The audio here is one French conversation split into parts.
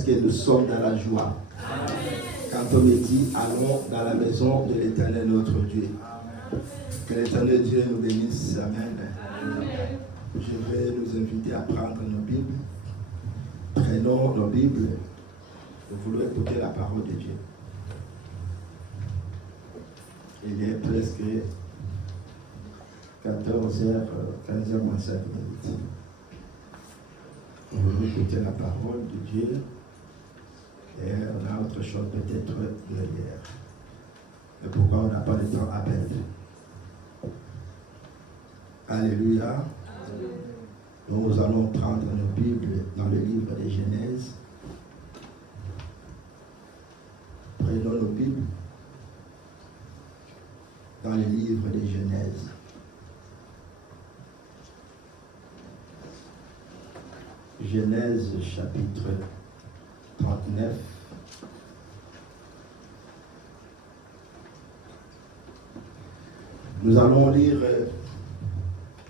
est-ce que nous sommes dans la joie? Quand on me dit, allons dans la maison de l'Éternel notre Dieu. Que l'Éternel Dieu nous bénisse. Amen. Je vais nous inviter à prendre nos Bibles. Prenons nos Bibles. Nous voulons écouter la parole de Dieu. Il est presque 14h, 15h moins 5 minutes. On veut écouter la parole de Dieu. Et on a autre chose peut-être derrière. Mais pourquoi on n'a pas le temps à perdre? Alléluia. Nous allons prendre nos Bibles dans le livre de Genèse. Prenons nos Bibles dans le livre de Genèse. Genèse chapitre 39. Nous allons lire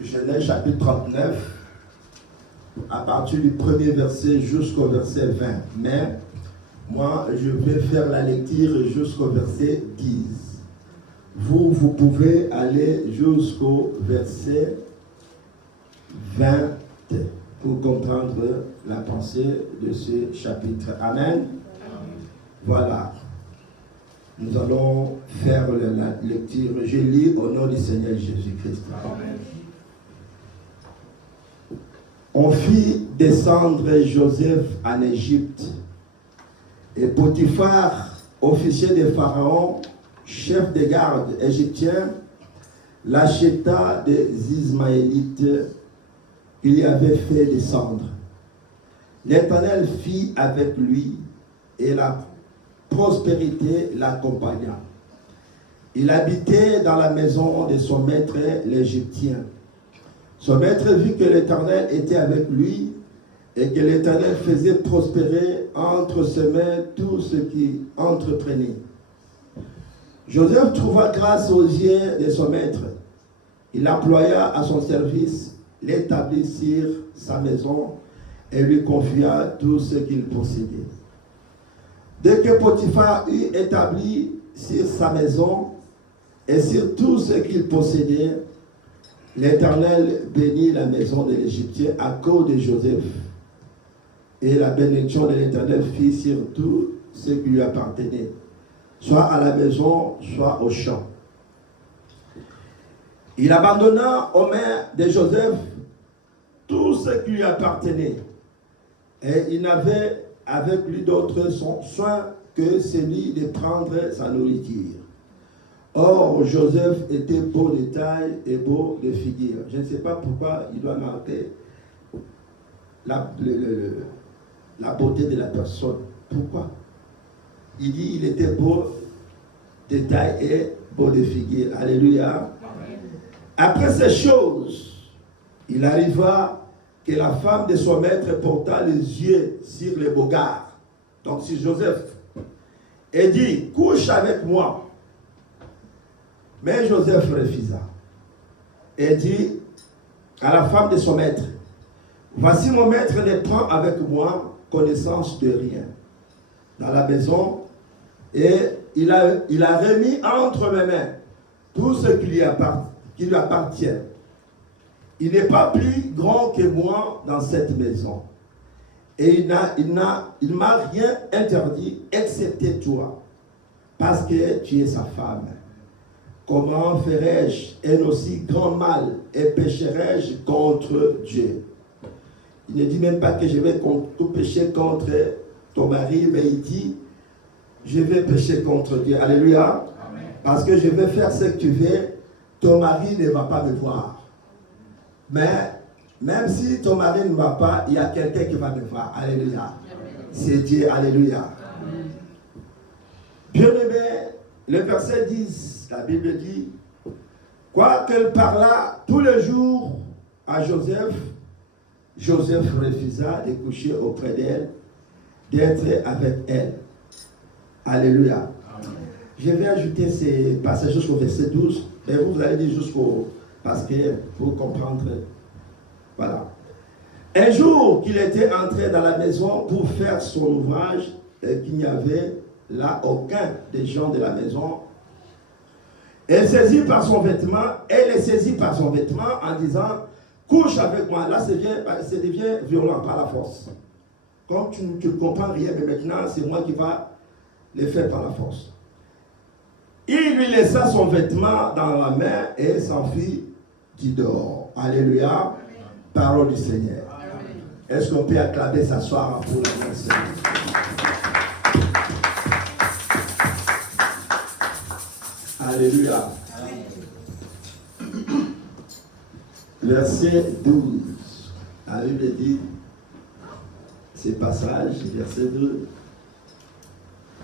Genèse chapitre 39 à partir du premier verset jusqu'au verset 20. Mais moi, je vais faire la lecture jusqu'au verset 10. Vous pouvez aller jusqu'au verset 20 pour comprendre la pensée de ce chapitre. Amen. Voilà. Nous allons faire la lecture. Je lis au nom du Seigneur Jésus-Christ. Amen. On fit descendre Joseph en Égypte. Et Potiphar, officier de Pharaon, chef des gardes égyptiens, l'acheta des Ismaélites qu'il y avait fait descendre. L'Éternel fit avec lui et la prospérité l'accompagna. Il habitait dans la maison de son maître l'Égyptien. Son maître vit que l'Éternel était avec lui et que l'Éternel faisait prospérer entre ses mains tout ce qu'il entreprenait. Joseph trouva grâce aux yeux de son maître. Il l'employa à son service, l'établit sur sa maison et lui confia tout ce qu'il possédait. Dès que Potiphar eut établi sur sa maison et sur tout ce qu'il possédait, l'Éternel bénit la maison de l'Égyptien à cause de Joseph. Et la bénédiction de l'Éternel fit sur tout ce qui lui appartenait, soit à la maison, soit au champ. Il abandonna aux mains de Joseph tout ce qui lui appartenait. Et il n'avait avec lui d'autre soin que celui de prendre sa nourriture. Or, Joseph était beau de taille et beau de figure. Je ne sais pas pourquoi il doit marquer la beauté de la personne. Pourquoi? Il dit il était beau de taille et beau de figure. Alléluia. Après ces choses, il arriva que la femme de son maître porta les yeux sur les bogards, donc sur Joseph, et dit, couche avec moi. Mais Joseph refusa et dit à la femme de son maître, voici mon maître ne prend avec moi connaissance de rien dans la maison, et il a remis entre mes mains tout ce qui lui appartient. Il n'est pas plus grand que moi dans cette maison. Et il m'a rien interdit, excepté toi, parce que tu es sa femme. Comment ferais-je un aussi grand mal et pécherais-je contre Dieu? Il ne dit même pas que je vais tout pécher contre ton mari, mais il dit, je vais pécher contre Dieu. Alléluia. Amen. Parce que je vais faire ce que tu veux, ton mari ne va pas me voir. Mais même si ton mari ne va pas, il y a quelqu'un qui va me voir. Alléluia. C'est Dieu. Alléluia. Bien-aimé, le verset 10, la Bible dit, quoiqu'elle parla tous les jours à Joseph, Joseph refusa de coucher auprès d'elle, d'être avec elle. Alléluia. Amen. Je vais ajouter ces passages jusqu'au verset 12, mais vous allez dire jusqu'au... Parce que pour comprendre, voilà. Un jour qu'il était entré dans la maison pour faire son ouvrage et qu'il n'y avait là aucun des gens de la maison, elle le saisit par son vêtement en disant couche avec moi. Là, ça devient violent par la force. Comme tu ne comprends rien, mais maintenant, c'est moi qui va le faire par la force. Il lui laissa son vêtement dans la main et s'enfuit du dehors. Alléluia. Parole du Seigneur. Est-ce qu'on peut acclamer, s'asseoir pour la grâce? Alléluia. Verset 12. La Bible dit, ce passage, verset 2,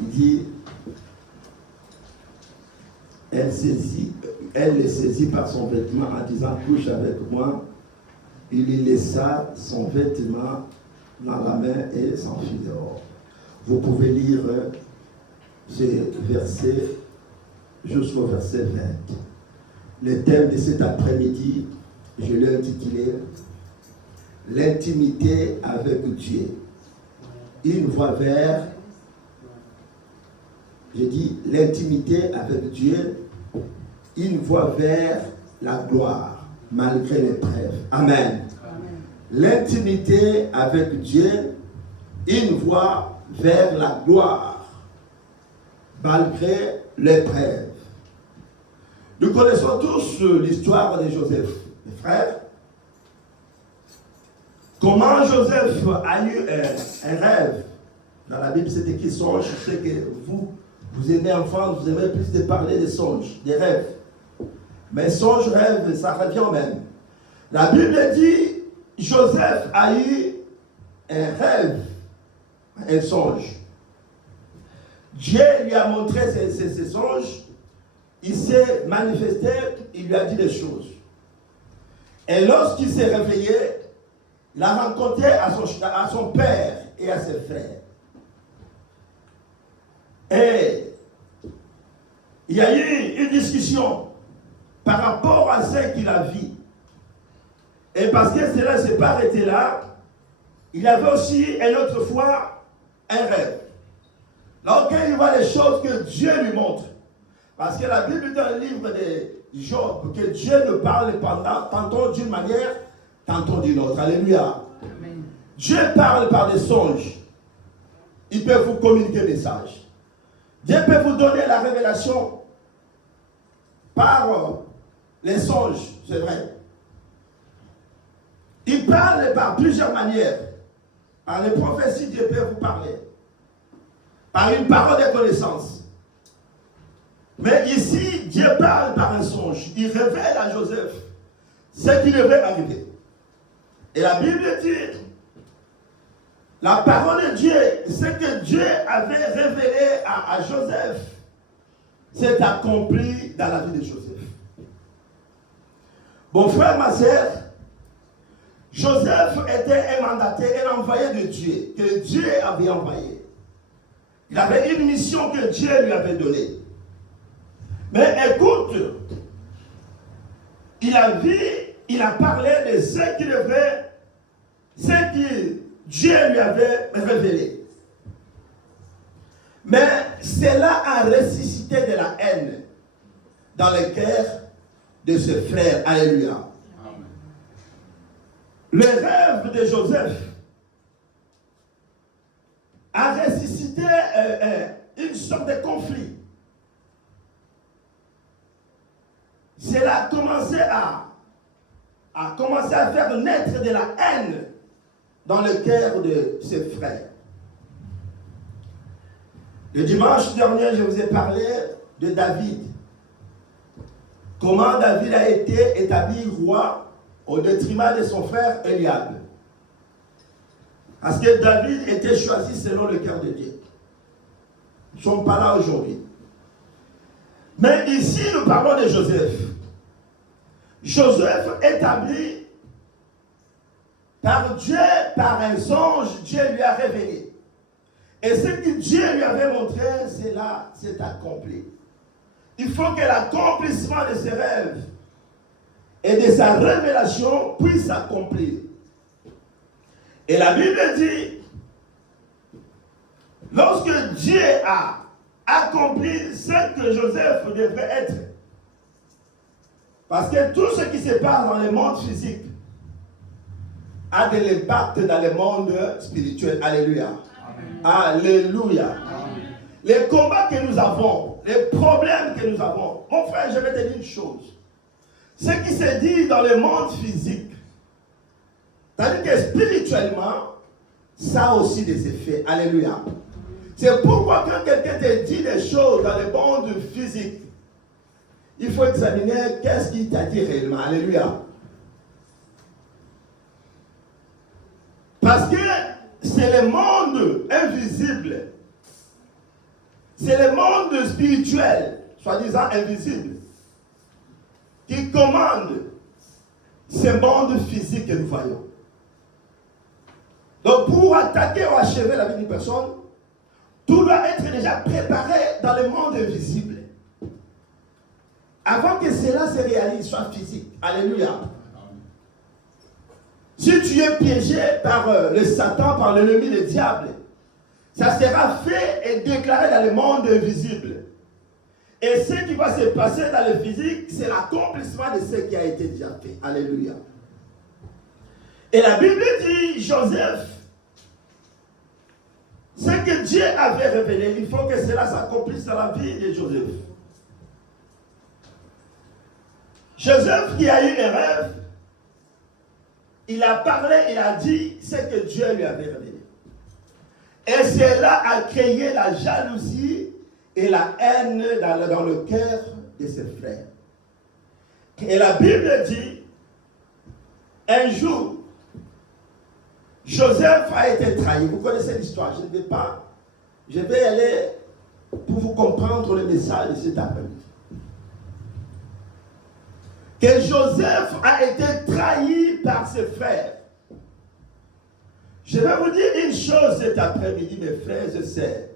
il dit, elle le saisit par son vêtement en disant couche avec moi. Il lui laissa son vêtement dans la main et s'enfuit dehors. Vous pouvez lire ces versets jusqu'au verset 20. Le thème de cet après-midi, je l'ai intitulé l'intimité avec Dieu. Une voie vers, je dis l'intimité avec Dieu, une voie vers la gloire, malgré l'épreuve. Amen. L'intimité avec Dieu, une voie vers la gloire, malgré l'épreuve. Nous connaissons tous l'histoire de Joseph, mes frères. Comment Joseph a eu un rêve. Dans la Bible, c'est écrit songe. Je sais que vous aimez enfants, vous aimez plus de parler des songes, des rêves. Mais songe, rêve, ça revient au même. La Bible dit, Joseph a eu un rêve, un songe. Dieu lui a montré ses songes. Il s'est manifesté, il lui a dit des choses. Et lorsqu'il s'est réveillé, il a rencontré à son père et à ses frères. Et il y a eu une discussion par rapport à ce qu'il a vu. Et parce que cela ne s'est pas arrêté là, il avait aussi une autre fois un rêve. Dans lequel il voit les choses que Dieu lui montre. Parce que la Bible dans le livre de Job, que Dieu ne parle tantôt d'une manière, tantôt d'une autre. Alléluia. Amen. Dieu parle par des songes. Il peut vous communiquer des messages. Dieu peut vous donner la révélation par les songes, c'est vrai. Il parle par plusieurs manières. Par les prophéties, Dieu peut vous parler. Par une parole de connaissance. Mais ici, Dieu parle par un songe. Il révèle à Joseph ce qui devait arriver. Et la Bible dit, la parole de Dieu, ce que Dieu avait révélé à Joseph, s'est accompli dans la vie de Joseph. Mon frère, ma soeur, Joseph était un mandataire, un envoyé de Dieu, que Dieu avait envoyé. Il avait une mission que Dieu lui avait donnée. Mais écoute, il a parlé de ce qu'il devait, ce que Dieu lui avait révélé. Mais cela a ressuscité de la haine dans le cœur de ses frères. Alléluia. Amen. Le rêve de Joseph a ressuscité une sorte de conflit. Cela a commencé à faire naître de la haine dans le cœur de ses frères. Le dimanche dernier, je vous ai parlé de David. Comment David a été établi roi au détriment de son frère Eliab. Parce que David était choisi selon le cœur de Dieu. Ils ne sont pas là aujourd'hui. Mais ici, nous parlons de Joseph. Joseph établi par Dieu, par un songe, Dieu lui a révélé. Et ce que Dieu lui avait montré, cela s'est accompli. Il faut que l'accomplissement de ses rêves et de sa révélation puisse s'accomplir. Et la Bible dit, lorsque Dieu a accompli ce que Joseph devrait être, parce que tout ce qui se passe dans le monde physique a de l'impact dans le monde spirituel. Alléluia. Amen. Alléluia. Amen. Les combats que nous avons, les problèmes que nous avons, mon frère, je vais te dire une chose. Ce qui se dit dans le monde physique, c'est-à-dire que spirituellement, ça a aussi des effets. Alléluia. C'est pourquoi quand quelqu'un te dit des choses dans le monde physique, il faut examiner qu'est-ce qu'il t'a dit réellement. Alléluia. Parce que c'est le monde invisible. C'est le monde spirituel, soi-disant invisible, qui commande ce monde physique que nous voyons. Donc pour attaquer ou achever la vie d'une personne, tout doit être déjà préparé dans le monde invisible. Avant que cela se réalise, soit physique. Alléluia. Si tu es piégé par le Satan, par l'ennemi, le diable, ça sera fait et déclaré dans le monde invisible. Et ce qui va se passer dans le physique, c'est l'accomplissement de ce qui a été déjà fait. Alléluia. Et la Bible dit, Joseph, ce que Dieu avait révélé, il faut que cela s'accomplisse dans la vie de Joseph. Joseph qui a eu un rêve, il a parlé, il a dit ce que Dieu lui avait révélé. Et cela a créé la jalousie et la haine dans le cœur de ses frères. Et la Bible dit, un jour, Joseph a été trahi. Vous connaissez l'histoire, je vais aller pour vous comprendre le message de cet après-midi. Que Joseph a été trahi par ses frères. Je vais vous dire une chose cet après-midi, mes frères et sœurs.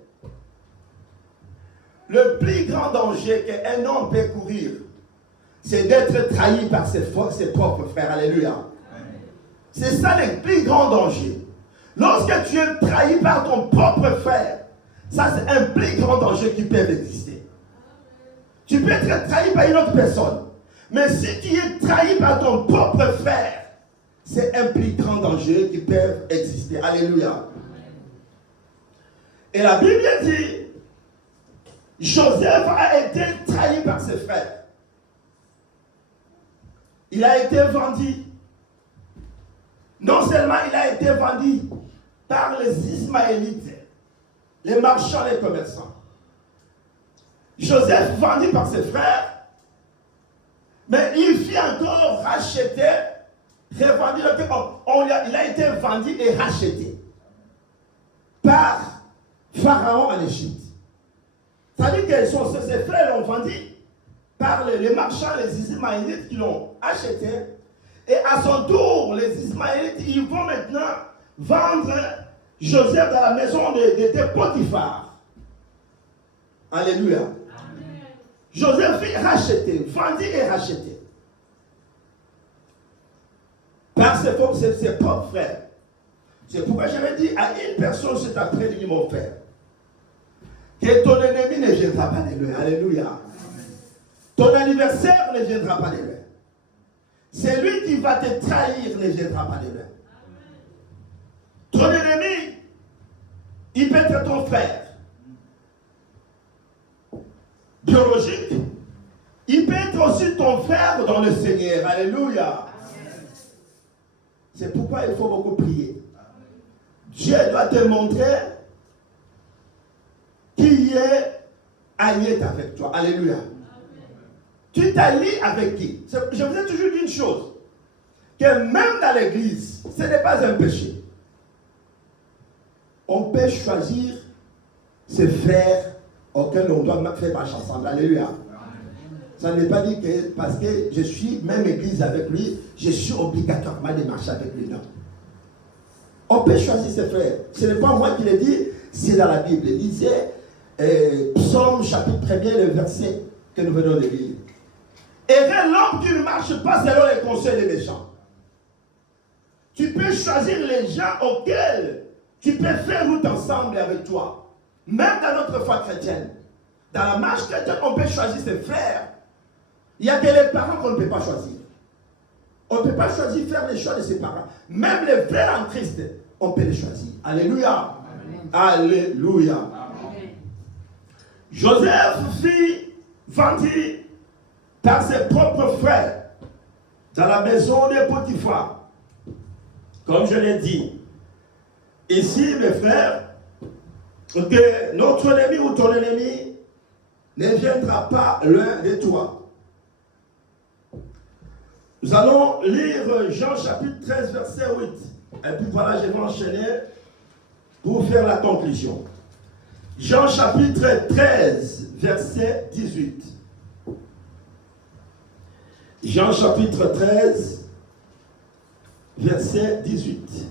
Le plus grand danger qu'un homme peut courir, c'est d'être trahi par ses propres frères. Alléluia. C'est ça le plus grand danger. Lorsque tu es trahi par ton propre frère, ça c'est un plus grand danger qui peut exister. Tu peux être trahi par une autre personne. Mais si tu es trahi par ton propre frère, c'est un plus grand danger qui peut exister. Alléluia. Et la Bible dit, Joseph a été trahi par ses frères. Il a été vendu. Non seulement il a été vendu par les Ismaélites, les marchands, les commerçants. Joseph vendu par ses frères, mais il fit encore racheter, revendu. Il a été vendu et racheté par Pharaon en Égypte. C'est-à-dire que ses frères l'ont vendu par les marchands, les Ismaélites qui l'ont acheté. Et à son tour, les Ismaélites, ils vont maintenant vendre Joseph dans la maison de Potiphar. Alléluia. Amen. Joseph fut racheté, vendu et racheté par ses propres frères. C'est pourquoi j'avais dit à une personne cet après-midi, mon frère, que ton ennemi ne viendra pas de loin. Alléluia. Amen. Ton anniversaire ne viendra pas de loin. C'est lui qui va te trahir, ne viendra pas de loin. Ton ennemi, il peut être ton frère biologique, il peut être aussi ton frère dans le Seigneur. Alléluia. C'est pourquoi il faut beaucoup prier. Dieu doit te montrer qui est allié avec toi. Alléluia. Tu t'allies avec qui? Je vous ai toujours dit une chose, que même dans l'église, ce n'est pas un péché. On peut choisir ses frères auxquels on doit faire marche ensemble. Alléluia. Ça ne veut pas dire que parce que je suis même église avec lui, je suis obligatoirement de marcher avec lui. Non. On peut choisir ses frères. Ce n'est pas moi qui le dis, c'est dans la Bible. Lisez Psaume chapitre 1er, le verset que nous venons de lire. Heureux l'homme qui ne marche pas selon les conseils des méchants. tu peux choisir les gens auxquels tu peux faire route ensemble avec toi. Même dans notre foi chrétienne. Dans la marche chrétienne, on peut choisir ses frères. Il y a que les parents qu'on ne peut pas choisir. On ne peut pas choisir faire les choix de ses parents. Même les frères en Christ, on peut les choisir. Alléluia. Amen. Alléluia. Amen. Joseph fut vendu par ses propres frères dans la maison de Potiphar. Comme je l'ai dit, ici, mes frères, que notre ennemi ou ton ennemi ne viendra pas loin de toi. Nous allons lire Jean chapitre 13, verset 8. Et puis voilà, je vais enchaîner pour faire la conclusion. Jean chapitre 13, verset 18. Jean chapitre 13, verset 18.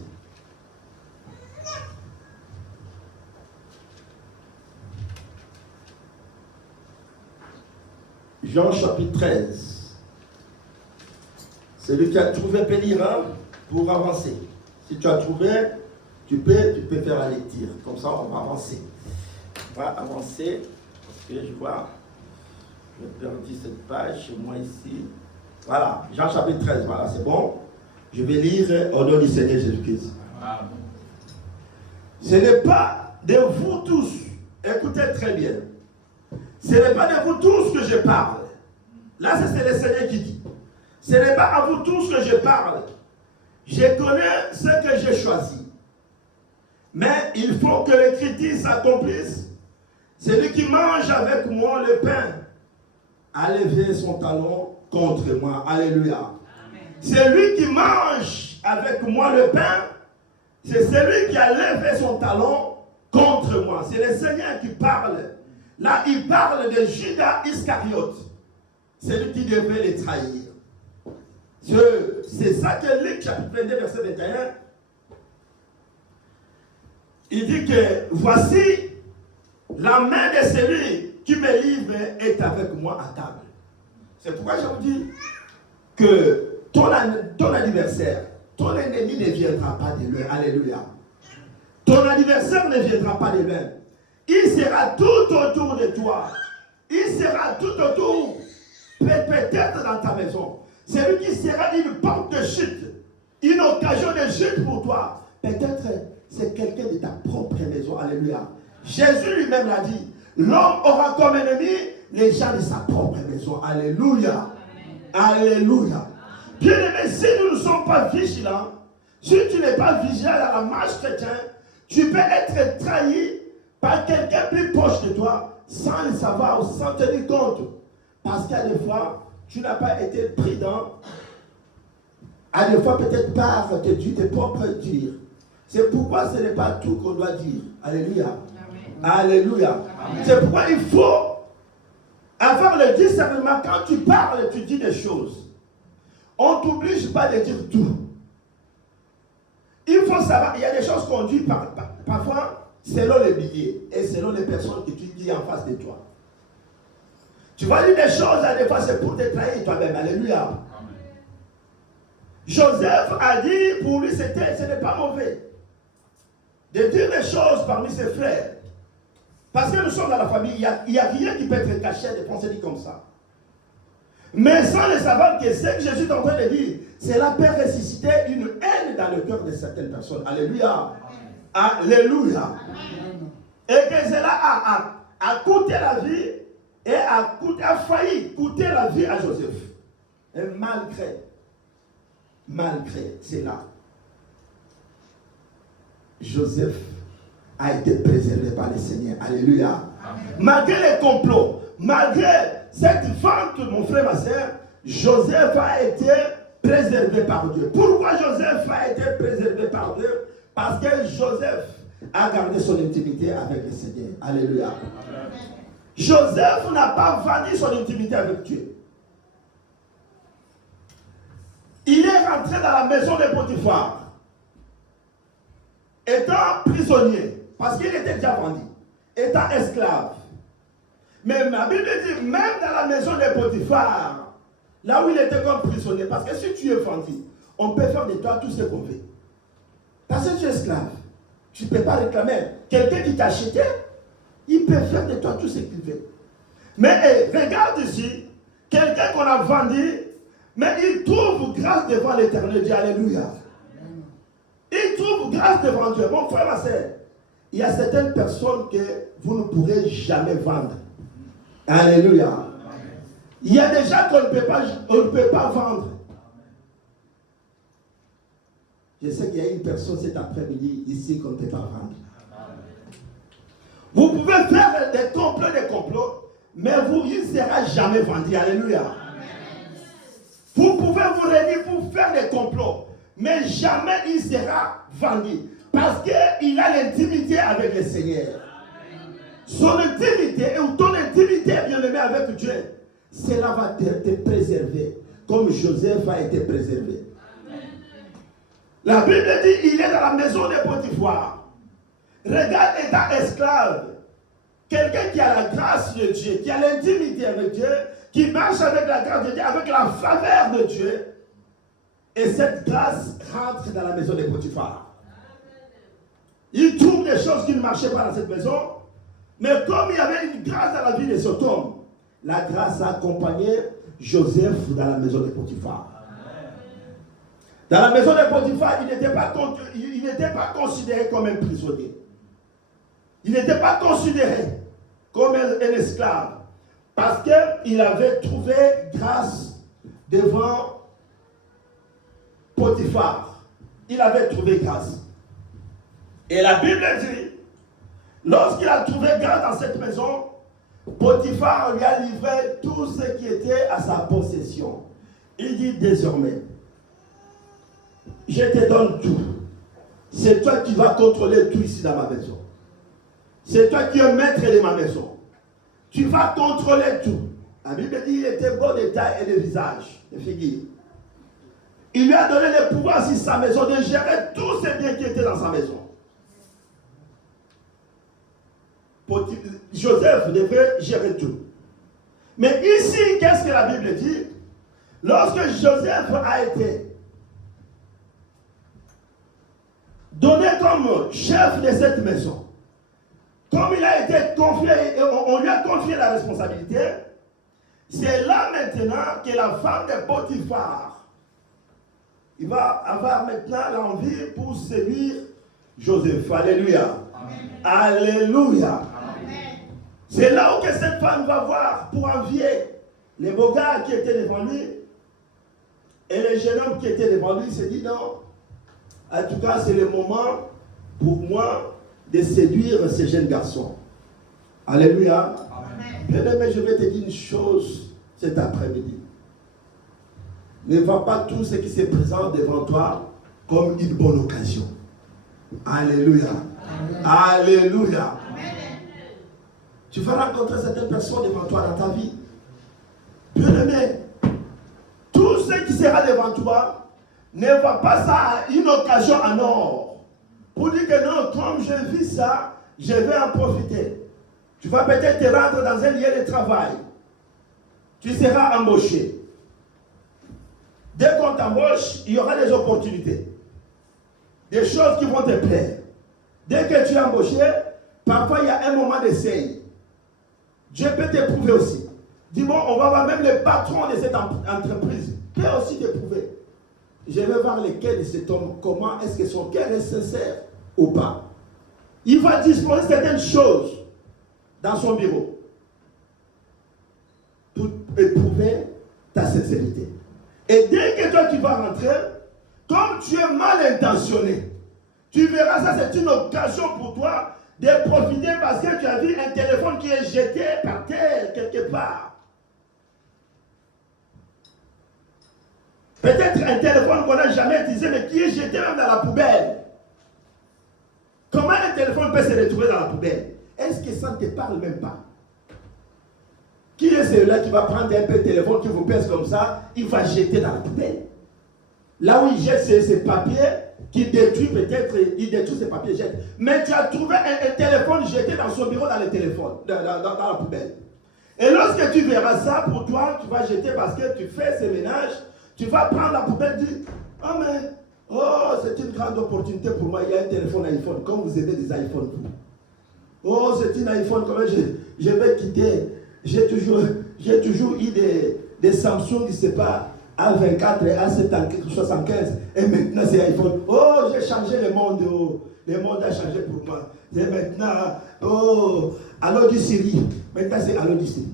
Jean chapitre 13. Celui qui a trouvé peut lire pour avancer. Si tu as trouvé, tu peux faire la lecture. Comme ça, on va avancer. On va avancer parce que je vois, j'ai perdu cette page chez moi ici. Voilà, Jean chapitre 13, voilà, c'est bon. Je vais lire au nom du Seigneur Jésus-Christ. Ce n'est pas de vous tous, écoutez très bien, ce n'est pas de vous tous que je parle. Là, c'est le Seigneur qui dit. Ce n'est pas à vous tous que je parle. Je connais ce que j'ai choisi. Mais il faut que l'Écriture s'accomplisse. Celui qui mange avec moi le pain a levé son talon contre moi. Alléluia. Celui qui mange avec moi le pain, c'est celui qui a levé son talon contre moi. C'est le Seigneur qui parle. Là, il parle de Judas Iscariote. C'est lui qui devait les trahir. C'est ça que Luc chapitre 22, verset 21. Il dit que voici la main de celui qui me livre est avec moi à table. C'est pourquoi je vous dis que ton adversaire, ton ennemi ne viendra pas de loin. Alléluia. Ton adversaire ne viendra pas de loin. Il sera tout autour de toi. Il sera tout autour, peut-être dans ta maison. C'est lui qui sera une porte de chute, une occasion de chute pour toi. Peut-être c'est quelqu'un de ta propre maison. Alléluia. Jésus lui-même l'a dit. L'homme aura comme ennemi les gens de sa propre maison. Alléluia. Alléluia. Bien-aimé, si nous ne sommes pas vigilants, si tu n'es pas vigilant à la marche chrétienne, tu peux être trahi par quelqu'un plus proche de toi sans le savoir ou sans tenir compte. Parce qu'à des fois, tu n'as pas été prudent. À des fois, peut-être par tes propres dires. C'est pourquoi ce n'est pas tout qu'on doit dire. Alléluia. Amen. Alléluia. Amen. C'est pourquoi il faut avoir le discernement. Quand tu parles, tu dis des choses. On ne t'oblige pas de dire tout. Il faut savoir, il y a des choses qu'on dit parfois selon les billets et selon les personnes que tu dis en face de toi. Tu vas dire des choses, à des fois c'est pour te trahir toi-même. Alléluia. Amen. Joseph a dit, pour lui ce n'est pas mauvais de dire des choses parmi ses frères. Parce que nous sommes dans la famille, il n'y a rien qui peut être caché de penser dit comme ça. Mais sans le savoir que ce que Jésus est en train de dire, cela peut ressusciter une haine dans le cœur de certaines personnes. Alléluia. Alléluia. Amen. Et que cela a coûté la vie et a failli coûter la vie à Joseph. Et malgré cela, Joseph a été préservé par le Seigneur. Alléluia. Amen. Malgré les complots, malgré cette vente, mon frère, ma soeur, Joseph a été préservé par Dieu. Pourquoi Joseph a été préservé par Dieu? Parce que Joseph a gardé son intimité avec le Seigneur. Alléluia. Amen. Joseph n'a pas vendu son intimité avec Dieu. Il est rentré dans la maison de Potiphar, étant prisonnier, parce qu'il était déjà vendu, étant esclave. Mais ma Bible dit, même dans la maison de Potiphar, là où il était comme prisonnier, parce que si tu es vendu, on peut faire de toi tout ce qu'on veut. Parce que tu es esclave. Tu ne peux pas réclamer. Quelqu'un qui t'a acheté, il peut faire de toi tout ce qu'il veut. Mais regarde ici, quelqu'un qu'on a vendu, mais il trouve grâce devant l'Éternel Dieu. Alléluia. Il trouve grâce devant Dieu. Mon frère, ma soeur, il y a certaines personnes que vous ne pourrez jamais vendre. Alléluia. Il y a des gens qu'on ne peut pas vendre. Je sais qu'il y a une personne cet après-midi ici qu'on ne peut pas vendre. Vous pouvez faire des complots, mais il ne sera jamais vendu. Alléluia. Vous pouvez vous réunir pour faire des complots, mais jamais il sera vendu. Parce qu'il a l'intimité avec le Seigneur. Son intimité, ou ton intimité, bien-aimé, avec Dieu, cela va te préserver, comme Joseph a été préservé. La Bible dit, il est dans la maison de Potiphar. Regarde, étant esclave, quelqu'un qui a la grâce de Dieu, qui a l'intimité avec Dieu, qui marche avec la grâce de Dieu, avec la faveur de Dieu, et cette grâce rentre dans la maison de Potiphar. Il trouve des choses qui ne marchaient pas dans cette maison, mais comme il y avait une grâce dans la vie de cet homme, la grâce a accompagné Joseph dans la maison de Potiphar. Dans la maison de Potiphar, il n'était pas considéré comme un prisonnier. Il n'était pas considéré comme un esclave. Parce qu'il avait trouvé grâce devant Potiphar. Il avait trouvé grâce. Et la Bible dit, lorsqu'il a trouvé grâce dans cette maison, Potiphar lui a livré tout ce qui était à sa possession. Il dit désormais, je te donne tout. C'est toi qui vas contrôler tout ici dans ma maison. C'est toi qui es maître de ma maison. Tu vas contrôler tout. La Bible dit qu'il était beau de taille et de visage, de figure. Il lui a donné le pouvoir sur sa maison de gérer tous ces biens qui étaient dans sa maison. Joseph devait gérer tout. Mais ici, qu'est-ce que la Bible dit? Lorsque Joseph a été donné comme chef de cette maison, comme il a été confié, on lui a confié la responsabilité, c'est là maintenant que la femme de Potiphar, il va avoir maintenant l'envie pour séduire Joseph. Alléluia. Amen. Alléluia. C'est là où que cette femme va voir pour envier les beaux gars qui étaient devant lui. Et le jeune homme qui était devant lui se dit non. En tout cas, c'est le moment pour moi de séduire ces jeunes garçons. Alléluia. Bien-aimé, je vais te dire une chose cet après-midi. Ne vois pas tout ce qui se présente devant toi comme une bonne occasion. Alléluia. Amen. Alléluia. Amen. Tu vas rencontrer certaines personnes devant toi dans ta vie. Bien-aimé, tout ce qui sera devant toi, ne vois pas ça à une occasion en or. Pour dire que non, comme je vis ça, je vais en profiter. Tu vas peut-être te rendre dans un lieu de travail. Tu seras embauché. Dès qu'on t'embauche, il y aura des opportunités. Des choses qui vont te plaire. Dès que tu es embauché, parfois il y a un moment d'essai. Dieu peut t'éprouver aussi. Dis-moi, on va voir même le patron de cette entreprise. Peut aussi t'éprouver. Je vais voir le cœur de cet homme. Comment est-ce que son cœur est sincère ou pas. Il va disposer certaines choses dans son bureau pour éprouver ta sincérité. Et dès que toi tu vas rentrer, comme tu es mal intentionné, tu verras ça, c'est une occasion pour toi de profiter parce que tu as vu un téléphone qui est jeté par terre quelque part. Peut-être un téléphone qu'on n'a jamais utilisé, mais qui est jeté même dans la poubelle. Comment un téléphone peut se retrouver dans la poubelle? Est-ce que ça ne te parle même pas? Qui est celui-là qui va prendre un peu de téléphone, qui vous pèse comme ça, il va jeter dans la poubelle? Là où il jette ses papiers, qu'il détruit peut-être, il détruit ses papiers, jette. Mais tu as trouvé un téléphone jeté dans son bureau, dans le téléphone, dans la poubelle. Et lorsque tu verras ça, pour toi, tu vas jeter parce que tu fais ce ménage, tu vas prendre la poubelle et dire, oh mais Oh, c'est une grande opportunité pour moi. Il y a un téléphone iPhone. Comme vous aimez des iPhones. Oh, c'est une iPhone. Comment je vais quitter. J'ai toujours eu des Samsung, je ne sais pas, A24 et A75. Et maintenant, c'est iPhone. Oh, j'ai changé le monde. Oh. Le monde a changé pour moi. C'est maintenant, oh, alors du Syrie. Maintenant, c'est alors du Syrie.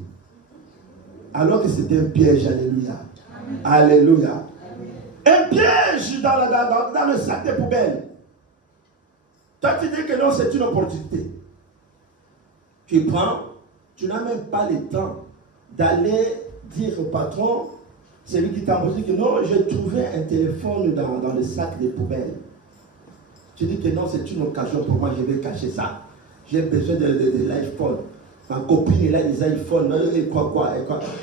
Alors que c'était un piège. Alléluia. Amen. Alléluia. Amen. Un piège dans le sac des poubelles. Toi, tu dis que non, c'est une opportunité. Tu prends, tu n'as même pas le temps d'aller dire au patron, celui qui t'a dit que non, j'ai trouvé un téléphone dans le sac des poubelles. Tu dis que non, c'est une occasion pour moi, je vais cacher ça. J'ai besoin de l'iPhone. Ma copine, elle a des iPhones. Et quoi.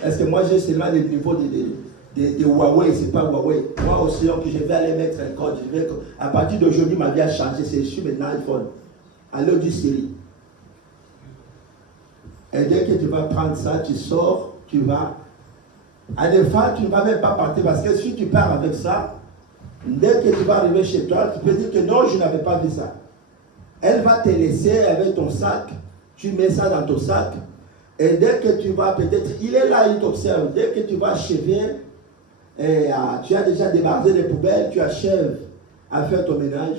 Est-ce que moi, j'ai seulement le niveau de Huawei, c'est pas Huawei. Moi aussi, donc, je vais aller mettre un code. À partir d'aujourd'hui, ma vie a changé. Je suis maintenant iPhone. Alors du Syrie. Et dès que tu vas prendre ça, tu sors, tu vas. À des fois, tu ne vas même pas partir parce que si tu pars avec ça, dès que tu vas arriver chez toi, tu peux dire que non, je n'avais pas vu ça. Elle va te laisser avec ton sac, tu mets ça dans ton sac, et dès que tu vas peut-être, il est là, il t'observe, dès que tu vas achever, tu as déjà débarrassé les poubelles, tu achèves à faire ton ménage,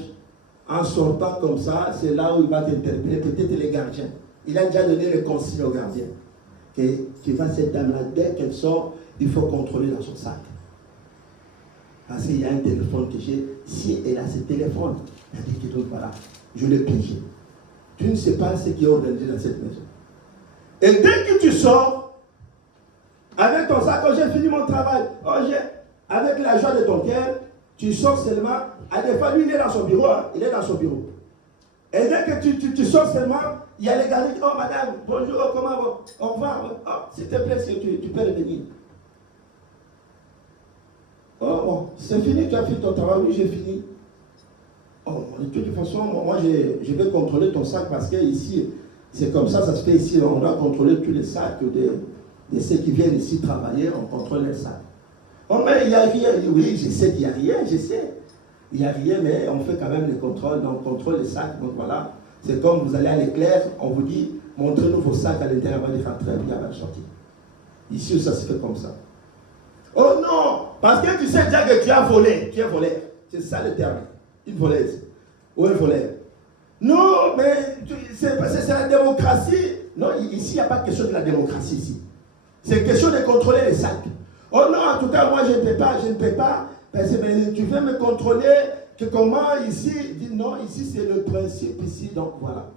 en sortant comme ça, c'est là où il va t'interpeller, peut-être les gardiens. Il a déjà donné le consigne aux gardiens. Que tu vois cette dame-là, dès qu'elle sort, il faut contrôler dans son sac. Parce qu'il y a un téléphone que j'ai. Si elle a ce téléphone, elle dit que donc voilà, je l'ai piégé. Tu ne sais pas ce qui est organisé dans cette maison. Et dès que tu sors, avec ton sac, j'ai fini mon travail, avec la joie de ton cœur, tu sors seulement. À des fois, lui, il est dans son bureau. Hein, il est dans son bureau. Et dès que tu sors seulement, il y a les gars qui disent, oh madame, bonjour, comment va? Au revoir. Oh, s'il te plaît, si tu peux revenir. Oh, c'est fini, tu as fait ton travail, oui, j'ai fini. Oh, de toute façon, moi, je vais contrôler ton sac parce que ici, c'est comme ça se fait ici. On doit contrôler tous les sacs de ceux qui viennent ici travailler, on contrôle les sacs. Oh, mais il n'y a rien. Oui, je sais qu'il n'y a rien, je sais. Il n'y a rien, mais on fait quand même les contrôles, donc on contrôle les sacs. Donc voilà, c'est comme vous allez à l'éclair, on vous dit, montrez-nous vos sacs à l'intérieur, on va les rentrer, puis on va sortir. Ici, ça se fait comme ça. Oh non, parce que tu sais déjà que tu as volé, c'est ça le terme, une voleuse, ou un voleur. Non, mais c'est la démocratie. Non, ici, il n'y a pas de question de la démocratie ici. C'est question de contrôler les sacs. Oh non, en tout cas, moi, je ne peux pas. Mais tu veux me contrôler que comment ici? Dit non, ici c'est le principe ici, donc voilà.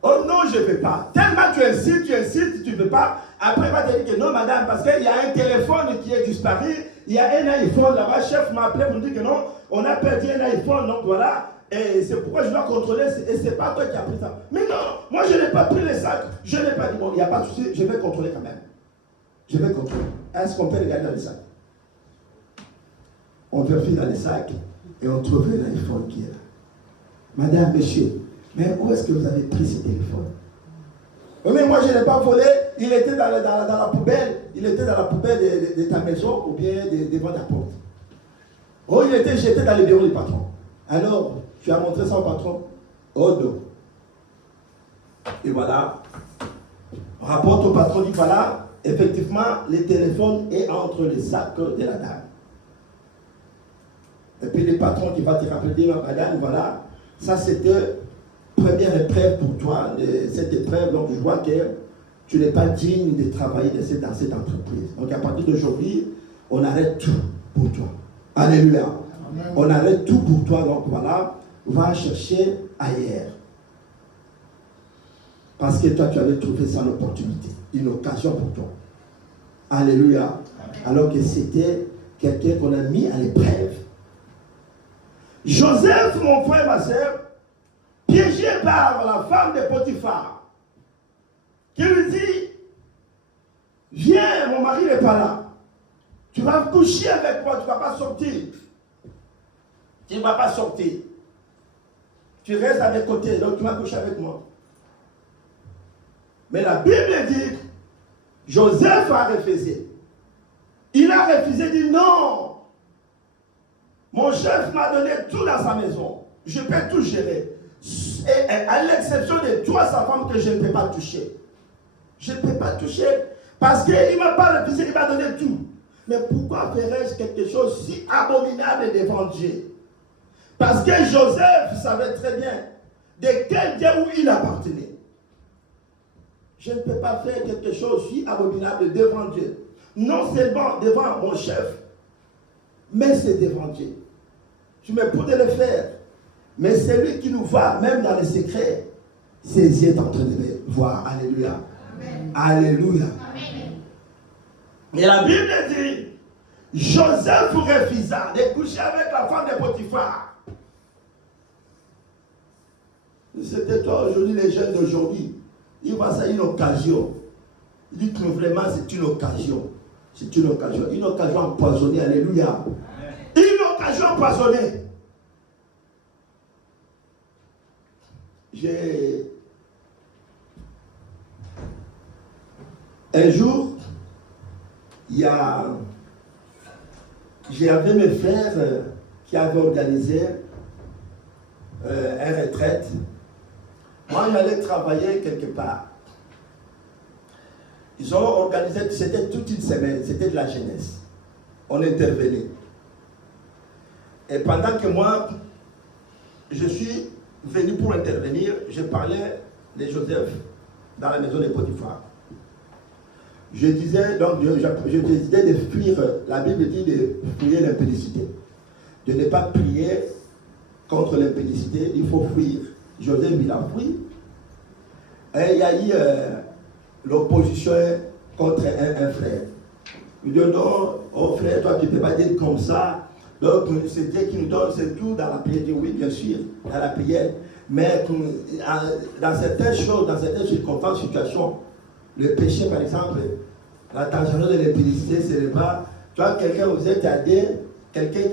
Oh non, je ne veux pas. Tellement tu insistes, tu ne veux pas. Après, il va te dire que non, madame, parce qu'il y a un téléphone qui est disparu, il y a un iPhone là-bas, chef m'a appelé pour me dire que non, on a perdu un iPhone, donc voilà. Et c'est pourquoi je dois contrôler, et c'est pas toi qui as pris ça. Mais non, moi je n'ai pas pris les sacs, je n'ai pas dit, bon, il n'y a pas de souci, je vais contrôler quand même. Je vais contrôler. Est-ce qu'on peut regarder dans les sacs? On vérifie dans les sacs et on trouve l'iPhone qui est là. Madame, monsieur, mais où est-ce que vous avez pris ce téléphone? Mais moi je ne l'ai pas volé, il était dans la poubelle, il était dans la poubelle de ta maison ou bien devant ta porte. Oh, il était jeté dans le bureau du patron. Alors, tu as montré ça au patron? Oh non. Et voilà, on rapporte au patron, dit voilà, effectivement, le téléphone est entre les sacs de la dame. Et puis le patron qui va te rappeler, madame, voilà, ça c'était première épreuve pour toi, cette épreuve, donc je vois que tu n'es pas digne de travailler dans cette entreprise. Donc à partir d'aujourd'hui, on arrête tout pour toi. Alléluia. Amen. On arrête tout pour toi, donc voilà, va chercher ailleurs. Parce que toi, tu avais trouvé ça une opportunité, une occasion pour toi. Alléluia. Amen. Alors que c'était quelqu'un qu'on a mis à l'épreuve. Joseph, mon frère, ma soeur, piégé par la femme de Potiphar, qui lui dit, viens, mon mari n'est pas là. Tu vas coucher avec moi, tu ne vas pas sortir. Tu ne vas pas sortir. Tu restes à mes côtés, donc tu vas coucher avec moi. Mais la Bible dit, Joseph a refusé. Il a refusé, dit non. Mon chef m'a donné tout dans sa maison. Je peux tout gérer. Et à l'exception de toi, sa femme, que je ne peux pas toucher. Je ne peux pas toucher. Parce qu'il ne m'a pas refusé, il m'a donné tout. Mais pourquoi ferais-je quelque chose si abominable devant Dieu? Parce que Joseph savait très bien de quel Dieu où il appartenait. Je ne peux pas faire quelque chose si abominable devant Dieu. Non seulement devant mon chef, mais c'est devant Dieu. Je me pourrais le faire. Mais celui qui nous voit, même dans les secrets, ses yeux sont en train de le voir. Alléluia. Amen. Alléluia. Amen. Et la Bible dit, Joseph refusa de coucher avec la femme de Potiphar. C'était toi aujourd'hui, les jeunes d'aujourd'hui. Ils voient ça une occasion. Ils disent que vraiment c'est une occasion. C'est une occasion empoisonnée. Alléluia. Amen. Une occasion empoisonnée. Un jour, j'avais mes frères qui avaient organisé une retraite. Moi, j'allais travailler quelque part. Ils ont organisé, c'était toute une semaine, c'était de la jeunesse. On intervenait. Et pendant que moi, je suis venu pour intervenir, je parlais de Joseph dans la maison de Potiphar. Je disais, donc, je décidais de fuir, la Bible dit de fuir l'impudicité. De ne pas prier contre l'impudicité, il faut fuir. Joseph, il a fui. Et il y a eu l'opposition contre un frère. Il dit non, oh frère, toi tu ne peux pas dire comme ça. Donc c'est Dieu qui nous donne, c'est tout dans la prière. Il dit oui, bien sûr, dans la prière. Mais dans certaines choses, dans certaines circonstances, situations, le péché par exemple, la tension de l'impudicité, ce n'est pas. Tu vois, quelqu'un, vous êtes à deux, quelqu'un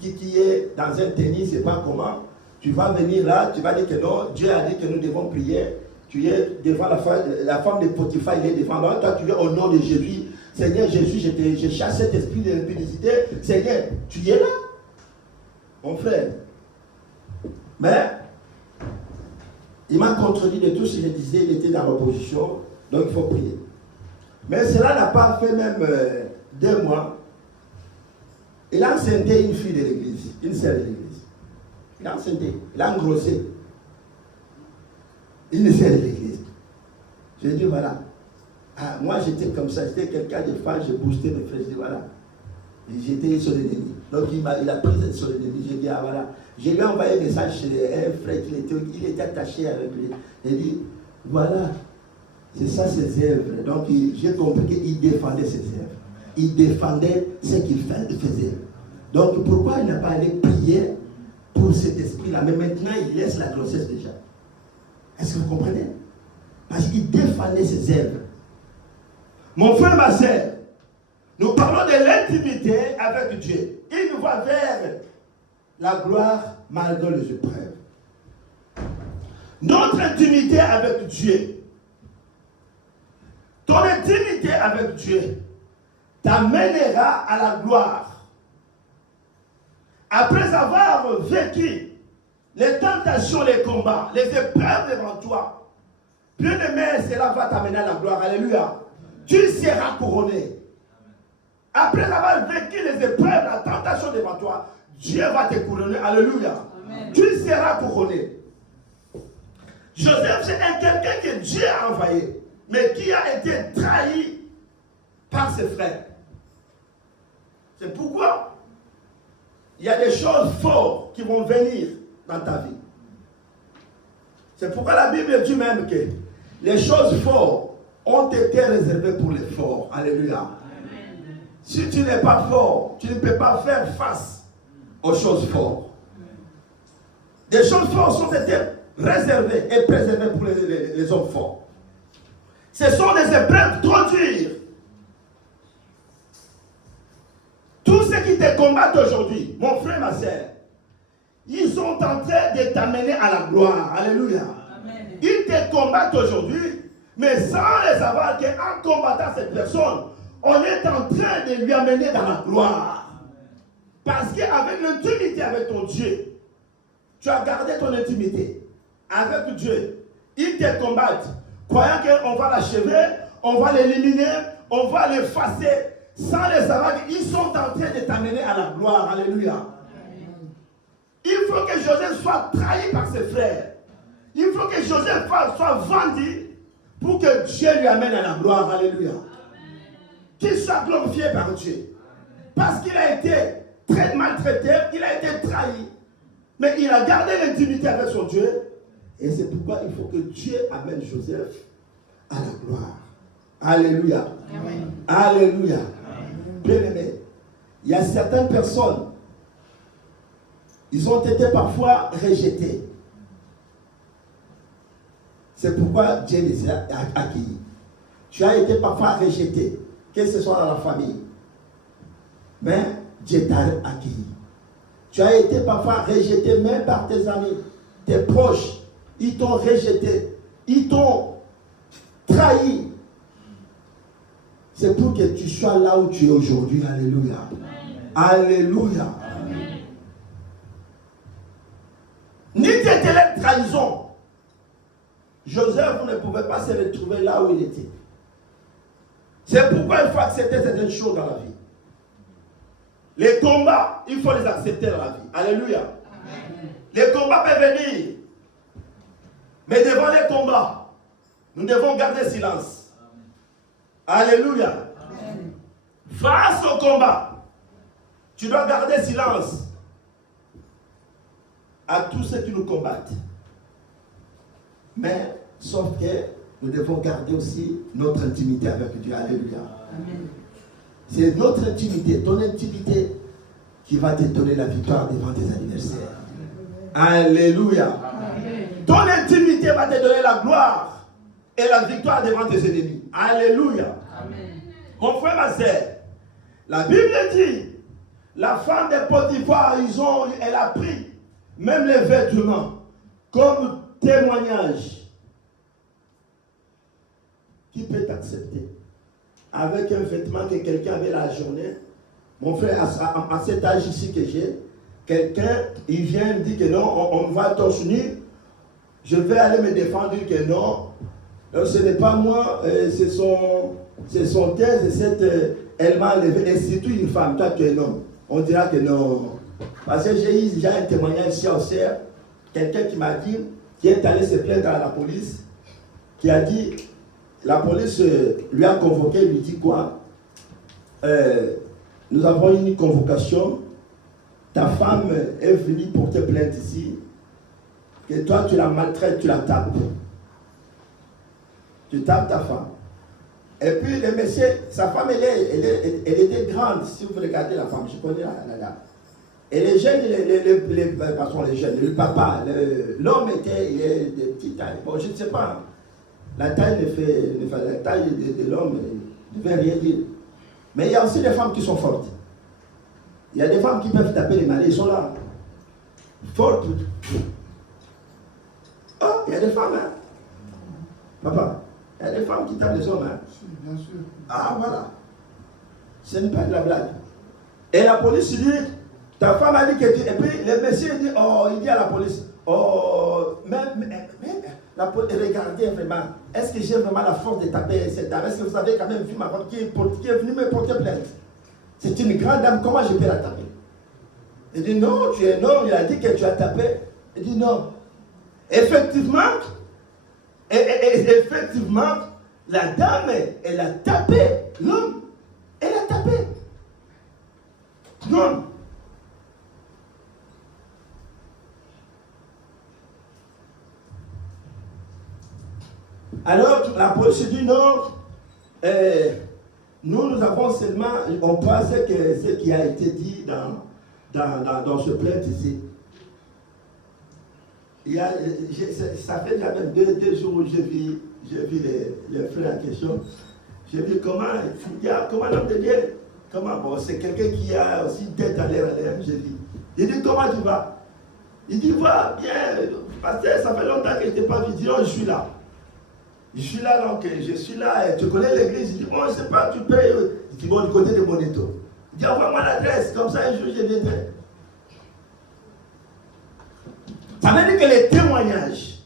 qui est dans un tennis, je ne sais pas comment, tu vas venir là, tu vas dire que non, Dieu a dit que nous devons prier. Tu es devant la femme de Potiphar, il est devant toi. Toi, tu es au nom de Jésus. Seigneur Jésus, je chasse cet esprit de l'impudicité. Seigneur, tu es là, mon frère. Mais, il m'a contredit de tout ce que je disais, il était dans l'opposition, donc il faut prier. Mais cela n'a pas fait même 2 mois. Il a enceinté une fille de l'église, une sœur de l'église. Il a enceinté, il a engrossé. Une sœur de l'église. J'ai dit voilà. Ah, moi j'étais comme ça, j'étais quelqu'un de fan, j'ai boosté mes frères, je dis voilà. Et j'étais son ennemi. Donc il a pris son ennemi, j'ai dit ah voilà. Je lui ai envoyé un message chez un frère il était attaché avec lui. Il dit voilà, c'est ça ses œuvres. Donc j'ai compris qu'il défendait ses œuvres. Il défendait ce qu'il faisait. Donc pourquoi il n'a pas allé prier pour cet esprit-là? Mais maintenant il laisse la grossesse déjà. Est-ce que vous comprenez? Parce qu'il défendait ses œuvres. Mon frère, ma soeur, nous parlons de l'intimité avec Dieu. Il nous va vers la gloire malgré les épreuves. Notre intimité avec Dieu, ton intimité avec Dieu t'amènera à la gloire. Après avoir vécu les tentations, les combats, les épreuves devant toi, bien-aimé, cela va t'amener à la gloire. Alléluia. Tu seras couronné. Après avoir vécu les épreuves, la tentation devant toi, Dieu va te couronner. Alléluia. Amen. Tu seras couronné. Joseph, c'est quelqu'un que Dieu a envoyé, mais qui a été trahi par ses frères. C'est pourquoi il y a des choses fortes qui vont venir dans ta vie. C'est pourquoi la Bible dit même que les choses fortes ont été réservées pour les forts. Alléluia. Amen. Si tu n'es pas fort, tu ne peux pas faire face aux choses fortes. Des choses fortes sont été réservées et préservées pour les hommes forts. Ce sont des épreuves trop dures. Tous ceux qui te combattent aujourd'hui, mon frère, ma soeur, ils sont en train de t'amener à la gloire. Alléluia. Amen. Ils te combattent aujourd'hui, mais sans les savoir qu'en combattant cette personne, on est en train de lui amener dans la gloire. Parce qu'avec l'intimité avec ton Dieu, tu as gardé ton intimité avec Dieu. Ils te combattent, croyant qu'on va l'achever, on va l'éliminer, on va l'effacer, sans les savoir qu'ils sont en train de t'amener à la gloire. Alléluia. Il faut que Joseph soit trahi par ses frères. Il faut que Joseph soit vendu pour que Dieu lui amène à la gloire. Alléluia. Qu'il soit glorifié par Dieu. Parce qu'il a été très maltraité, il a été trahi. Mais il a gardé l'intimité avec son Dieu. Et c'est pourquoi il faut que Dieu amène Joseph à la gloire. Alléluia. Amen. Alléluia. Bien-aimé, il y a certaines personnes, ils ont été parfois rejetés. C'est pourquoi Dieu les a accueillis. Tu as été parfois rejeté, que ce soit dans la famille. Mais Dieu t'a accueilli. Tu as été parfois rejeté même par tes amis, tes proches. Ils t'ont rejeté. Ils t'ont trahi. C'est pour que tu sois là où tu es aujourd'hui. Alléluia. Amen. Alléluia. Amen. Ni tes trahisons. Joseph ne pouvait pas se retrouver là où il était. C'est pourquoi il faut accepter certaines choses dans la vie. Les combats, il faut les accepter dans la vie. Alléluia. Amen. Les combats peuvent venir. Mais devant les combats, nous devons garder silence. Amen. Alléluia. Amen. Face au combat, tu dois garder silence à tous ceux qui nous combattent. Mais, sauf que nous devons garder aussi notre intimité avec Dieu. Alléluia. Amen. C'est notre intimité, ton intimité, qui va te donner la victoire devant tes adversaires. Alléluia. Amen. Ton intimité va te donner la gloire et la victoire devant tes ennemis. Alléluia. Amen. Mon frère, ma soeur, la Bible dit, la femme de Potiphar, elle a pris même les vêtements comme témoignage. Qui peut t'accepter avec un vêtement que quelqu'un avait la journée? Mon frère, à cet âge ici que j'ai, quelqu'un, il vient me dire que non, on va torse nu. Je vais aller me défendre, dire que non, ce n'est pas moi, c'est son thèse, et elle m'a enlevé. Et surtout une femme, toi tu es un homme. On dira que non. Parce que j'ai eu déjà un témoignage ici en serre, quelqu'un qui m'a dit, qui est allé se plaindre à la police, qui a dit, la police lui a convoqué, lui dit quoi? Nous avons une convocation, ta femme est venue porter plainte ici, que toi tu la maltraites, tu la tapes. Tu tapes ta femme. Et puis le monsieur, sa femme, elle était grande, si vous regardez la femme, je connais la dame. Et les jeunes, les jeunes, le papa, l'homme il est de petite taille. Bon, je ne sais pas. La taille la taille de l'homme ne veut rien dire. Mais il y a aussi des femmes qui sont fortes. Il y a des femmes qui peuvent taper les malais, ils sont là. Fortes. Oh, il y a des femmes, hein. Papa, il y a des femmes qui tapent les hommes, hein. Bien sûr. Ah, voilà. Ce n'est pas de la blague. Et la police dit, ta femme a dit que tu... Et puis le monsieur dit, il dit à la police, la police, regardez vraiment, est-ce que j'ai vraiment la force de taper cette dame? Est-ce que vous avez quand même vu ma femme qui est venue me porter plainte? C'est une grande dame, comment je peux la taper? Il dit non, tu es non, il a dit que tu as tapé. Il dit non. Effectivement, effectivement, la dame, elle a tapé l'homme. Elle a tapé. Non. Alors, la police dit non. Nous avons seulement, on pense que ce qui a été dit dans ce plainte ici. Ça fait déjà même deux jours où j'ai vu les frères en question. J'ai vu comment l'homme de Dieu, c'est quelqu'un qui a aussi tête à l'air, j'ai vu. Il dit comment tu vas? Il dit va bien, parce que ça fait longtemps que je ne t'ai pas vu. Il dit non, je suis là. Je suis là, donc je suis là. Tu connais l'église? Il dit, bon, je ne sais pas, tu payes. Il dit, bon, du côté de Moneto. Dis, envoie-moi l'adresse, comme ça un jour je viendrai. Ça veut dire que les témoignages,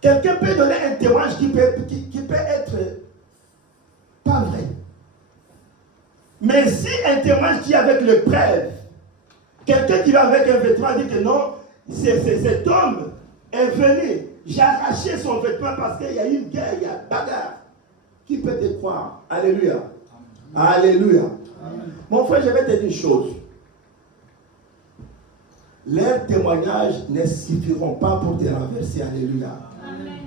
quelqu'un peut donner un témoignage qui peut être pas vrai. Mais si un témoignage qui est avec le preuve, quelqu'un qui va avec un vêtement dit que non, cet homme est venu, j'ai arraché son vêtement parce qu'il y a eu une guerre, il y a une bagarre. Qui peut te croire? Alléluia. Amen. Alléluia. Amen. Mon frère, je vais te dire une chose. Leurs témoignages ne suffiront pas pour te renverser. Alléluia. Amen.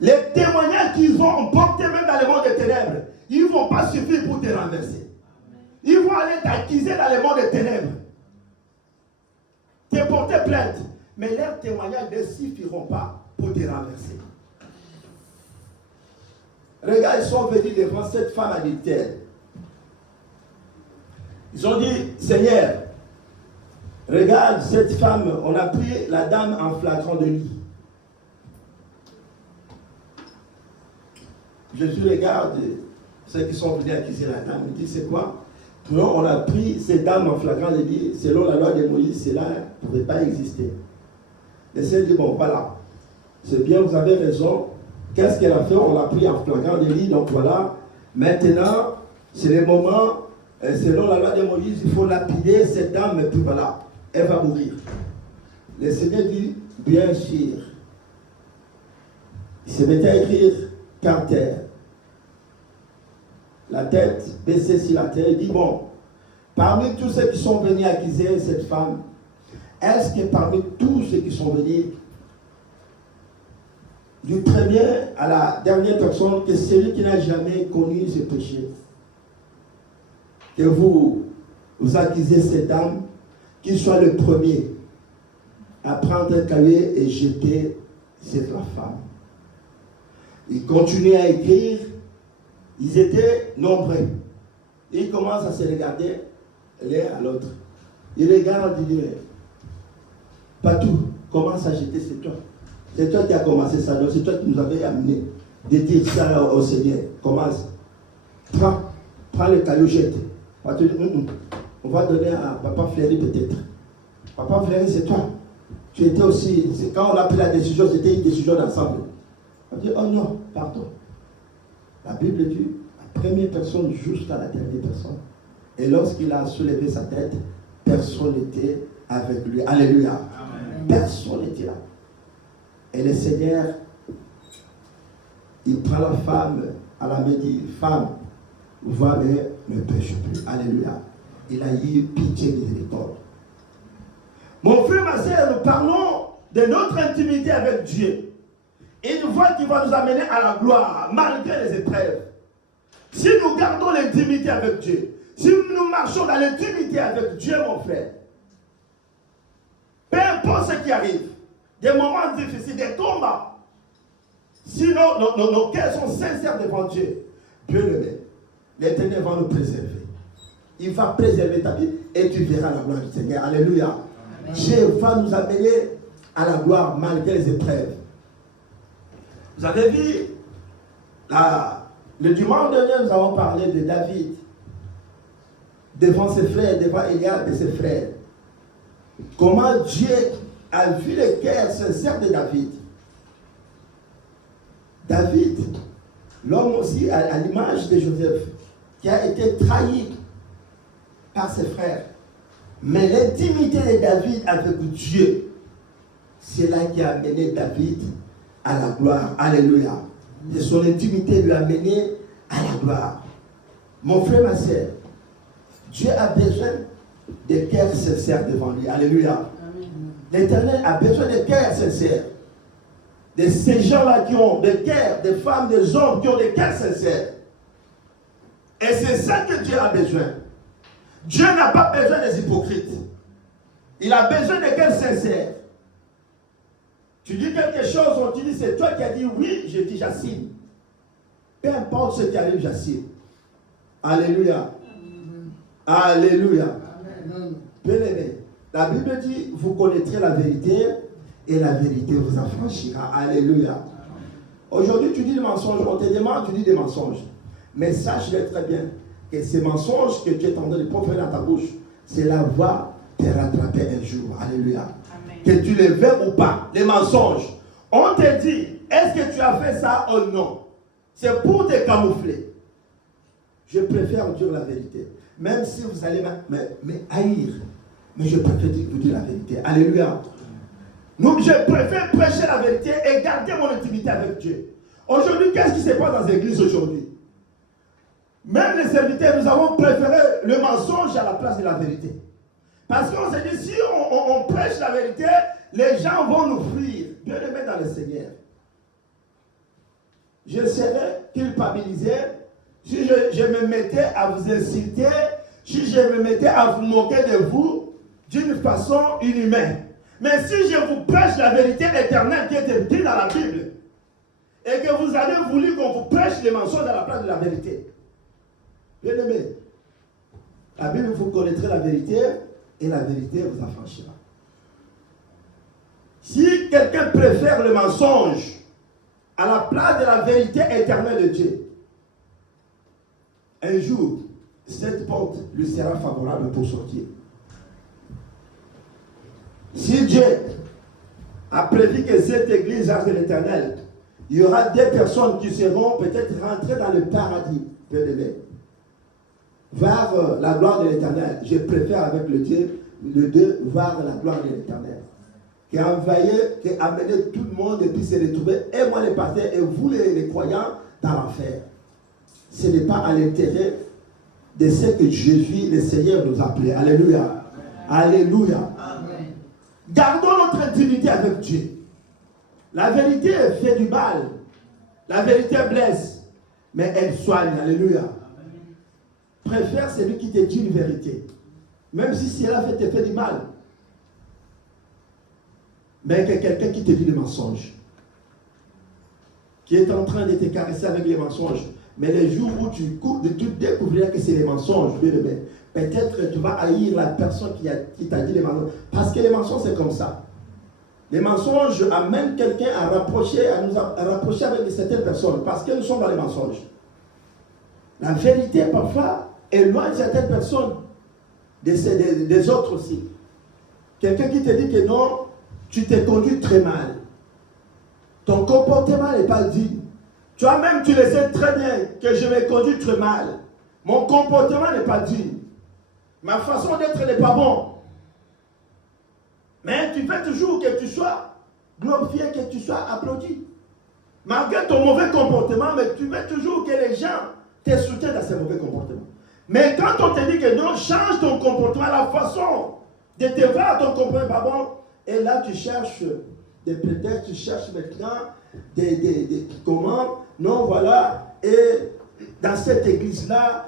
Les témoignages qu'ils ont portés même dans le monde des ténèbres, ils ne vont pas suffire pour te renverser. Ils vont aller t'accuser dans le monde des ténèbres. Te porter plainte. Mais leurs témoignages ne suffiront pas pour te renverser. Regarde, ils sont venus devant cette femme adultère. Ils ont dit, Seigneur, regarde cette femme, on a pris la dame en flagrant délit. Jésus regarde ceux qui sont venus accuser la dame. Il dit, c'est quoi? Non, on a pris cette dame en flagrant délit. Selon la loi de Moïse, cela ne pouvait pas exister. Le Seigneur dit, bon, voilà, c'est bien, vous avez raison. Qu'est-ce qu'elle a fait? On l'a pris en flagrant délit, donc voilà. Maintenant, c'est le moment, selon la loi de Moïse, il faut lapider cette dame, et puis voilà, elle va mourir. Le Seigneur dit, bien sûr. Il se mettait à écrire par terre. La tête baissée sur la terre, il dit, bon, parmi tous ceux qui sont venus accuser cette femme, est-ce que parmi tous ceux qui sont venus, du premier à la dernière personne, que celui qui n'a jamais connu ce péché, que vous accusez cette dame, qu'il soit le premier à prendre un cahier et jeter cette femme. Ils continuaient à écrire, ils étaient nombreux. Ils commencent à se regarder l'un à l'autre. Ils regardent, ils disent, Patou, commence à jeter, c'est toi. C'est toi qui as commencé ça, donc c'est toi qui nous avais amené de dire ça au Seigneur. Commence. Prends le caillou, jette. On va donner à Papa Fleury peut-être. Papa Fleury, c'est toi. Tu étais aussi, quand on a pris la décision, c'était une décision d'ensemble. On dit, oh non, pardon. La Bible dit, la première personne jusqu'à la dernière personne. Et lorsqu'il a soulevé sa tête, personne n'était avec lui. Alléluia. Amen. Personne n'était là. Et le Seigneur, il prend la femme à la main et dit, femme, va, mais ne pêche plus. Alléluia. Il a eu pitié et miséricorde. Mon frère, ma soeur, nous parlons de notre intimité avec Dieu. Une voie qui va nous amener à la gloire, malgré les épreuves. Si nous gardons l'intimité avec Dieu, si nous marchons dans l'intimité avec Dieu, mon frère, peu importe ce qui arrive, des moments difficiles, des combats, sinon nos cœurs sont sincères devant Dieu, Dieu le met. L'Éternel va nous préserver. Il va préserver ta vie et tu verras la gloire du Seigneur. Alléluia. Amen. Dieu va nous amener à la gloire malgré les épreuves. Vous avez vu, le dimanche dernier, nous avons parlé de David devant ses frères, devant Eliab et ses frères. Comment Dieu a vu le cœur sincère de David. David, l'homme aussi à l'image de Joseph, qui a été trahi par ses frères. Mais l'intimité de David avec Dieu, c'est là qui a amené David à la gloire. Alléluia. Et son intimité lui a mené à la gloire. Mon frère, ma soeur, Dieu a besoin de cœurs sincères devant lui. Alléluia. L'Éternel a besoin de cœurs sincères. De ces gens-là qui ont des cœurs, des femmes, des hommes qui ont des cœurs sincères. Et c'est ça que Dieu a besoin. Dieu n'a pas besoin des hypocrites. Il a besoin de cœurs sincères. Tu dis quelque chose, on te dit c'est toi qui as dit oui, je dis j'assigne. Peu importe ce qui arrive, j'assigne. Alléluia. Alléluia. Bien-aimé, la Bible dit, vous connaîtrez la vérité et la vérité vous affranchira. Alléluia. Aujourd'hui, tu dis des mensonges, on te demande, tu dis des mensonges. Mais sache très bien que ces mensonges que tu es en train de proférer dans ta bouche, cela va te rattraper un jour. Alléluia. Amen. Que tu les veuilles ou pas, les mensonges. On te dit, est-ce que tu as fait ça ou non? C'est pour te camoufler. Je préfère dire la vérité. Même si vous allez me haïr, mais je préfère vous dire la vérité. Alléluia. Donc je préfère prêcher la vérité et garder mon intimité avec Dieu. Aujourd'hui, qu'est-ce qui se passe dans les églises aujourd'hui? Même les serviteurs, nous avons préféré le mensonge à la place de la vérité. Parce qu'on s'est dit, si on prêche la vérité, les gens vont nous fuir. Dieu les met dans le Seigneur. Je serais culpabilisé si je me mettais à vous insulter, si je me mettais à vous moquer de vous d'une façon inhumaine. Mais si je vous prêche la vérité éternelle qui est écrite dans la Bible, et que vous avez voulu qu'on vous prêche les mensonges à la place de la vérité, bien aimé, la Bible, vous connaîtrez la vérité, et la vérité vous affranchira. Si quelqu'un préfère le mensonge à la place de la vérité éternelle de Dieu, un jour, cette porte lui sera favorable pour sortir. Si Dieu a prévu que cette église reste de l'éternel, il y aura des personnes qui seront peut-être rentrées dans le paradis, bien-aimé, vers la gloire de l'éternel. Je préfère avec le Dieu voir la gloire de l'éternel. Qui a envahi, qui a amené tout le monde et puis se retrouver, et moi les pasteurs, et vous les croyants, dans l'enfer. Ce n'est pas à l'intérêt de ce que Jésus, le Seigneur, nous a appelés. Alléluia. Alléluia. Amen. Gardons notre intimité avec Dieu. La vérité fait du mal. La vérité blesse, mais elle soigne. Alléluia. Amen. Préfère celui qui te dit une vérité, même si cela te fait du mal, mais que quelqu'un qui te dit des mensonges, qui est en train de te caresser avec les mensonges. Mais les jours où tu découvriras que c'est les mensonges, peut-être tu vas haïr la personne qui t'a dit les mensonges. Parce que les mensonges, c'est comme ça. Les mensonges amènent quelqu'un à rapprocher avec certaines personnes, parce que nous sommes dans les mensonges. La vérité, parfois, éloigne certaines personnes des autres aussi. Quelqu'un qui te dit que non, tu t'es conduit très mal. Ton comportement n'est pas digne. Toi-même, tu le sais très bien que je me conduis très mal. Mon comportement n'est pas digne. Ma façon d'être n'est pas bon. Mais tu fais toujours que tu sois glorifié, que tu sois applaudi. Malgré ton mauvais comportement, mais tu veux toujours que les gens te soutiennent dans ces mauvais comportements. Mais quand on te dit que non, change ton comportement, la façon de te voir ton comportement n'est pas bon, et là tu cherches des prétextes, tu cherches maintenant comment, non, voilà, et dans cette église-là,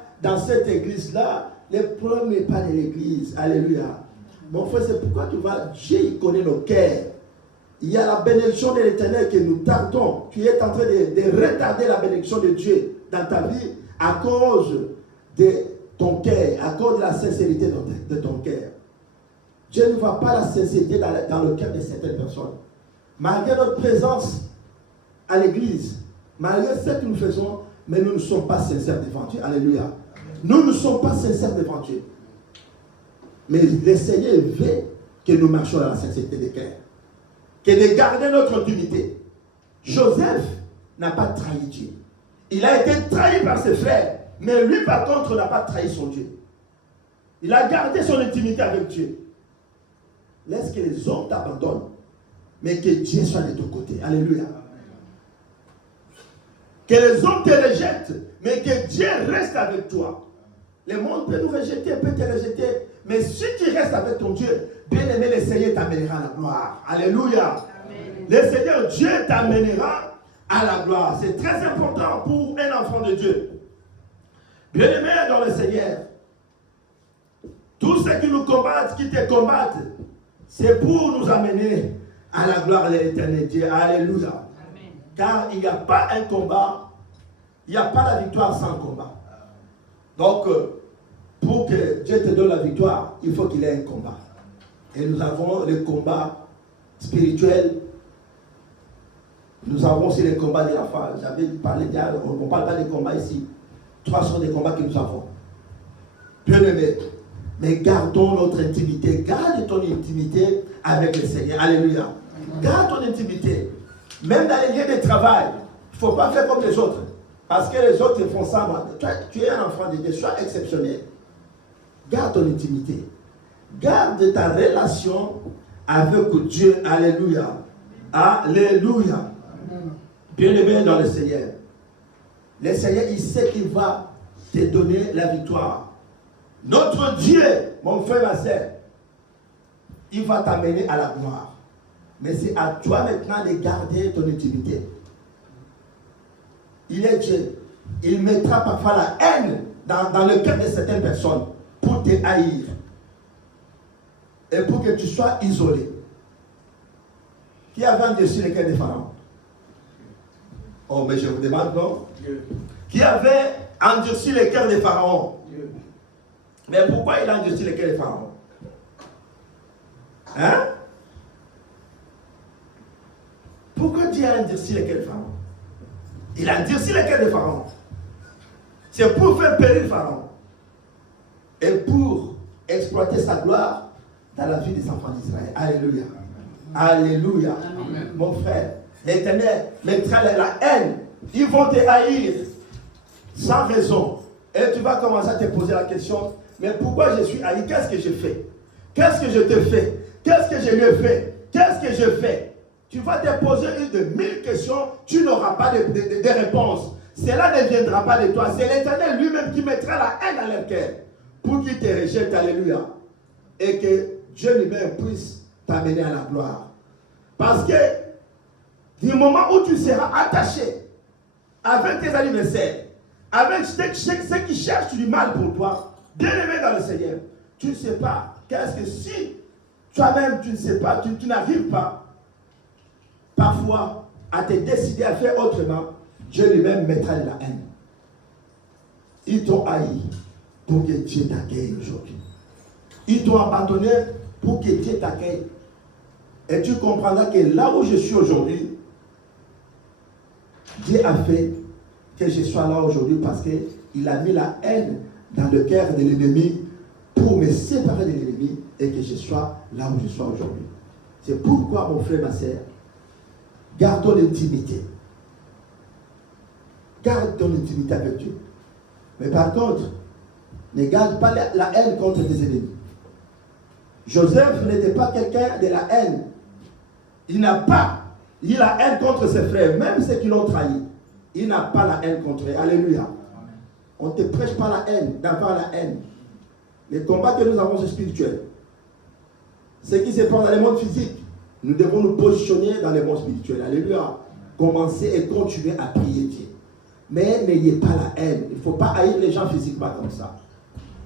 le problème n'est pas de l'église, alléluia. Mon frère, c'est pourquoi tu vas, Dieu il connaît nos cœurs. Il y a la bénédiction de l'Éternel que nous tardons. Tu es en train de retarder la bénédiction de Dieu dans ta vie à cause de ton cœur, à cause de la sincérité de ton cœur. Dieu ne voit pas la sincérité dans le cœur de certaines personnes. Malgré notre présence à l'église, malgré ce que nous faisons, mais nous ne sommes pas sincères devant Dieu. Alléluia. Nous ne sommes pas sincères devant Dieu. Mais le Seigneur veut que nous marchions dans la sincérité de cœur. Que de garder notre intimité. Joseph n'a pas trahi Dieu. Il a été trahi par ses frères. Mais lui, par contre, n'a pas trahi son Dieu. Il a gardé son intimité avec Dieu. Laisse que les hommes t'abandonnent, mais que Dieu soit de ton côté. Alléluia. Que les hommes te rejettent, mais que Dieu reste avec toi. Le monde peut nous rejeter, peut te rejeter, mais si tu restes avec ton Dieu, bien aimé, le Seigneur t'amènera à la gloire. Alléluia. Amen. Le Seigneur Dieu t'amènera à la gloire. C'est très important pour un enfant de Dieu. Bien aimé dans le Seigneur, tous ceux qui nous combattent, qui te combattent, c'est pour nous amener à la gloire de l'éternel Dieu. Alléluia. Amen. Car il n'y a pas un combat, il n'y a pas la victoire sans combat. Donc, pour que Dieu te donne la victoire, il faut qu'il y ait un combat. Et nous avons le combat spirituel. Nous avons aussi le combat de la foi. J'avais parlé, on ne parle pas des combats ici. 3 sont des combats que nous avons. Bien-aimé, mais gardons notre intimité. Garde ton intimité avec le Seigneur. Alléluia. Garde ton intimité. Même dans les lieux de travail, il ne faut pas faire comme les autres. Parce que les autres font ça. Toi, tu es un enfant de Dieu, sois exceptionnel. Garde ton intimité. Garde ta relation avec Dieu. Alléluia. Alléluia. Bien-aimé dans le Seigneur. Le Seigneur, il sait qu'il va te donner la victoire. Notre Dieu, mon frère, ma soeur, il va t'amener à la gloire. Mais c'est à toi maintenant de garder ton intimité. Il est Dieu. Il mettra parfois la haine dans le cœur de certaines personnes pour te haïr. Et pour que tu sois isolé. Qui avait endurci le cœur des pharaons? Oh, mais je vous demande, non? Qui avait endurci le cœur des pharaons? Mais pourquoi il a endurci le cœur des pharaons? Hein? Pourquoi Dieu a endurci le cœur des pharaons? Il a endurci le cœur des pharaons. C'est pour faire périr le pharaon. Et pour exploiter sa gloire dans la vie des enfants d'Israël. Alléluia. Alléluia. Amen. Mon frère, l'Éternel mettra la haine. Ils vont te haïr sans raison. Et tu vas commencer à te poser la question, mais pourquoi je suis haï? Qu'est-ce que je fais? Qu'est-ce que je te fais? Qu'est-ce que je lui ai fait? Qu'est-ce que je fais? Tu vas te poser une de 1000 questions, tu n'auras pas de réponse. Cela ne viendra pas de toi. C'est l'Éternel lui-même qui mettra la haine dans leur cœur pour qu'il te rejette. Alléluia. Et que Dieu lui-même puisse t'amener à la gloire. Parce que du moment où tu seras attaché avec tes adversaires, avec ceux qui cherchent du mal pour toi, bien aimé dans le Seigneur, tu ne sais pas. Qu'est-ce que si toi-même tu ne sais pas, tu n'arrives pas parfois à te décider à faire autrement, Dieu lui-même mettra de la haine. Ils t'ont haï pour que Dieu t'accueille aujourd'hui. Ils t'ont abandonné pour que Dieu t'accueille. Et tu comprendras que là où je suis aujourd'hui, Dieu a fait que je sois là aujourd'hui parce qu'il a mis la haine dans le cœur de l'ennemi pour me séparer de l'ennemi et que je sois là où je suis aujourd'hui. C'est pourquoi, mon frère, ma soeur, gardons l'intimité. Garde ton intimité avec Dieu. Mais par contre, ne garde pas la haine contre tes ennemis. Joseph n'était pas quelqu'un de la haine. Il n'a pas eu la haine contre ses frères, même ceux qui l'ont trahi. Il n'a pas la haine contre eux. Alléluia. On ne te prêche pas la haine, d'avoir la haine. Les combats que nous avons, c'est spirituel. Ce qui se passe dans le monde physique, nous devons nous positionner dans le monde spirituel. Alléluia. Commencer et continuer à prier Dieu. Mais n'ayez pas la haine. Il ne faut pas haïr les gens physiquement comme ça.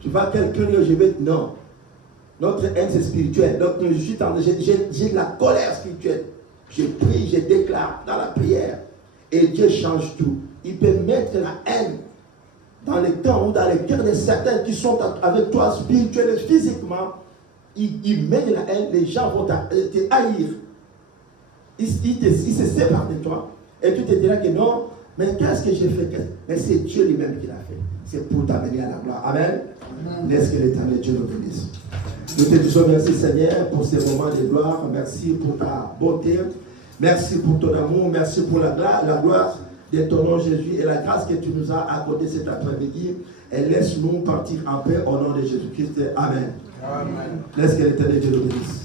Tu vas quelqu'un dire, je vais... Non. Notre haine, c'est spirituel. Donc, j'ai de la colère spirituelle. Je prie, je déclare dans la prière. Et Dieu change tout. Il peut mettre la haine dans les temps ou dans les cœurs de certains qui sont avec toi spirituellement et physiquement. Il met de la haine, les gens vont te haïr. Ils se séparent de toi. Et tu te diras que non, mais qu'est-ce que j'ai fait? Mais c'est Dieu lui-même qui l'a fait. C'est pour t'amener à la gloire. Amen. Laisse que l'Éternel Dieu nous bénisse. Nous te disons merci Seigneur pour ces moments de gloire. Merci pour ta bonté. Merci pour ton amour. Merci pour la gloire de ton nom Jésus et la grâce que tu nous as accordée cet après-midi. Et laisse-nous partir en paix au nom de Jésus-Christ. Amen. Amen. Laisse que l'Éternel Dieu nous bénisse.